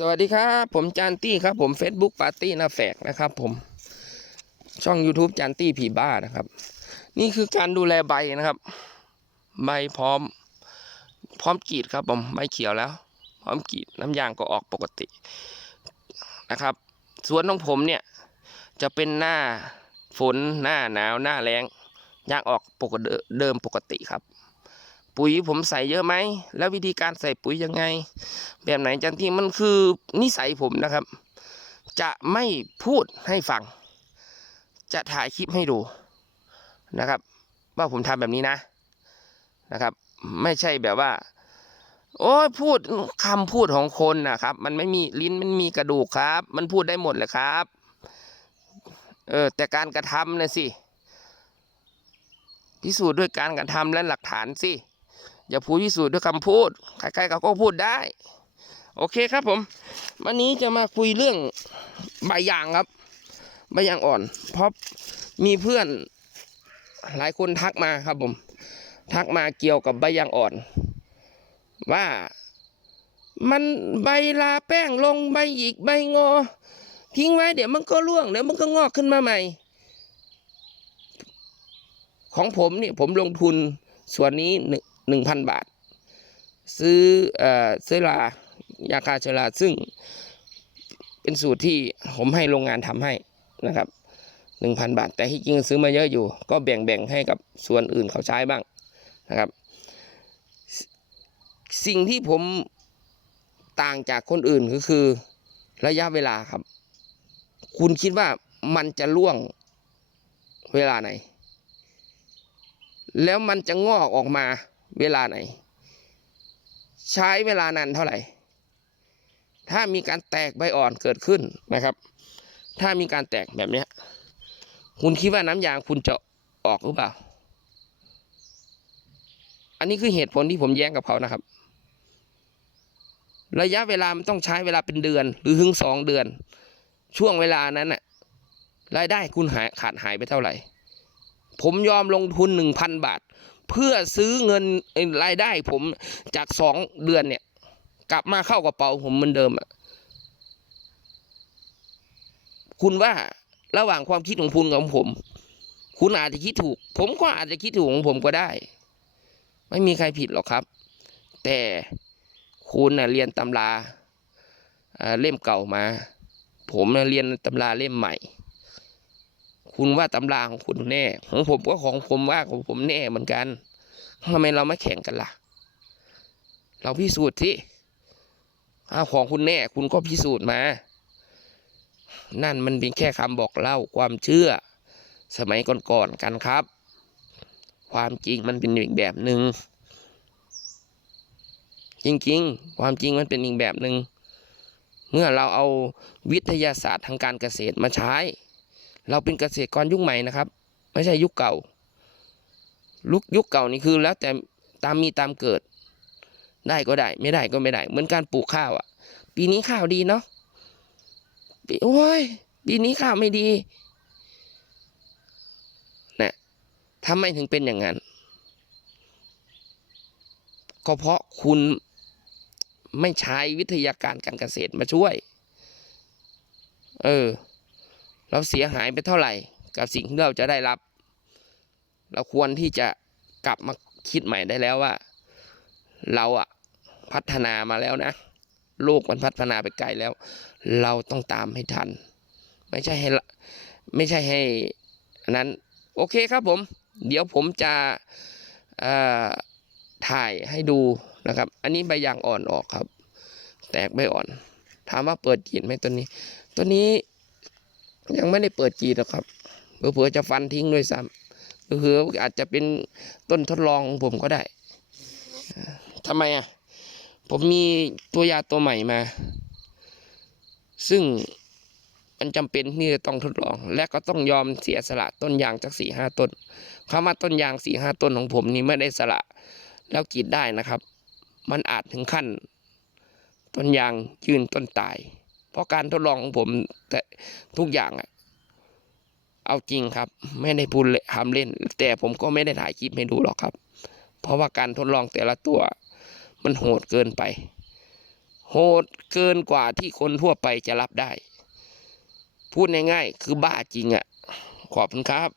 สวัสดีครับ ผมจานตี้ครับผม Facebook ปาร์ตี้นาแฝกนะครับผมช่อง YouTube จานตี้ผีบ้านะครับ นี่คือการดูแลใบนะครับ ใบพร้อม พร้อมกรีดครับผมใบเขียวแล้ว พร้อมกรีดน้ำยางก็ออกปกตินะครับ สวนของผมเนี่ย จะเป็นหน้าฝนหน้าหนาวหน้าแรงยางออกปกเดิมปกติครับ ปุ๋ยผมใส่เยอะไหม แล้ววิธีการใส่ปุ๋ยยังไง แบบไหนจันที่มันคือนิสัยผมนะครับ จะไม่พูดให้ฟัง จะถ่ายคลิปให้ดูนะครับ ว่าผมทำแบบนี้นะนะครับ ไม่ใช่แบบว่า โอ้ยพูดคำพูดของคนนะครับ มันไม่มีลิ้นมันมีกระดูกครับ มันพูดได้หมดเลยครับเออแต่การกระทำนะสิพิสูจน์ด้วยการกระทำและหลักฐานสิ อย่าพูดพิสูจน์ด้วยคำพูด ใครๆเขาก็พูดได้ โอเคครับผม วันนี้จะมาคุยเรื่องใบยางครับ ใบยางอ่อน เพราะมีเพื่อนหลายคนทักมาครับผม ทักมาเกี่ยวกับใบยางอ่อน ว่ามันใบลาแป้งลงใบหยิกใบงอ ทิ้งไว้เดี๋ยวมันก็ร่วงเดี๋ยวมันก็งอกขึ้นมาใหม่ ของผมเนี่ยผมลงทุนส่วนนี้หนึ่ง หนึ่งพันบาท ซื้อเอ่อเสื้อลายาคาเชอราซึ่งเป็นสูตรที่ผมให้โรงงานทำให้นะครับหนึ่งพันบาท แต่ที่จริงซื้อมาเยอะอยู่ ก็แบ่งๆให้กับส่วนอื่นเขาใช้บ้างนะครับสสิ่งที่ผมต่างจากคนอื่นก็คือระยะเวลาครับ คุณคิดว่ามันจะล่วงเวลาไหน แล้วมันจะงอกออกมา เวลาไหน ใช้เวลานานเท่าไหร่ ถ้ามีการแตกใบอ่อนเกิดขึ้นนะครับ ถ้ามีการแตกแบบนี้คุณคิดว่าน้ำยางคุณจะออกหรือเปล่า อันนี้คือเหตุผลที่ผมแย้งกับเขานะครับ ระยะเวลามันต้องใช้เวลาเป็นเดือน หรือถึงสองเดือน ช่วงเวลานั้นน่ะรายได้คุณหายขาดหายไปเท่าไหร่ ผมยอมลงทุนหนึ่งพันบาท เพื่อซื้อเงินรายได้ผมจากสองเดือนเนี่ย กลับมาเข้ากระเป๋าผมเหมือนเดิมอะคุณว่าระหว่างความคิดของคุณกับผม คุณอาจจะคิดถูก ผมก็อาจจะคิดถูกของผมก็ได้ ไม่มีใครผิดหรอกครับ แต่คุณน่ะเรียนตำราอ่าเล่มเก่ามา ผมน่ะเรียนตำราเล่มใหม่ คุณว่าตำราของคุณแน่ ของผมก็ของผมว่าของผมแน่เหมือนกันทำไมเราไม่แข่งกันล่ะ เราพิสูจน์ที่ถ้าของคุณแน่ คุณก็พิสูจน์มา นั่นมันเป็นแค่คำบอกเล่าความเชื่อ สมัยก่อนๆกันครับ ความจริงมันเป็นอีกแบบหนึ่งจริงๆ ความจริงมันเป็นอีกแบบหนึ่งเมื่อเราเอาวิทยาศาสตร์ทางการเกษตรมาใช้ เราเป็นเกษตรกรยุคใหม่นะครับ ไม่ใช่ยุคเก่าลุกยุคเก่านี่คือแล้วแต่ตามมีตามเกิด ได้ก็ได้ ไม่ได้ก็ไม่ได้ เหมือนการปลูกข้าวอะ ปีนี้ข้าวดีเนาะปีโอ้ยปีนี้ข้าวไม่ดีนะทำไมถึงเป็นอย่างนั้นก็เพราะคุณไม่ใช้วิทยาการการเกษตรมาช่วย เออ เราเสียหายไปเท่าไหร่ กับสิ่งที่เราจะได้รับ เราควรที่จะกลับมาคิดใหม่ได้แล้วว่า เราอะพัฒนามาแล้วนะ โลกมันพัฒนาไปไกลแล้ว เราต้องตามให้ทัน ไม่ใช่ให้ไม่ใช่ให้นั้นโอเคครับผม เดี๋ยวผมจะถ่ายให้ดูนะครับ อันนี้ใบยางอ่อนออกครับ แตกใบอ่อน ถามว่าเปิดกรีดไหมตัวนี้ ตัวนี้ ยังไม่ได้เปิดกรีดหรอกครับเผื่อจะฟันทิ้งด้วยซ้ำเผื่ออาจจะเป็นต้นทดลองของผมก็ได้ทำไมอะ ผมมีตัวยาตัวใหม่มา ซึ่งมันจำเป็นที่จะต้องทดลอง และก็ต้องยอมเสียสละต้นยางจากสี่ห้าต้นคำว่าต้นยางสี่ห้าต้นของผมนี่ไม่ได้สละ แล้วกีดได้นะครับ มันอาจถึงขั้น ต้นยางยืนต้นตาย เพราะการทดลองของผมแต่ทุกอย่างอะเอาจริงครับ ไม่ได้พูดเลยทำเล่น แต่ผมก็ไม่ได้ถ่ายคลิปให้ดูหรอกครับ เพราะว่าการทดลองแต่ละตัว มันโหดเกินไป โหดเกินกว่าที่คนทั่วไปจะรับได้ พูดง่ายๆคือบ้าจริงอะ่ะ ขอบคุณครับ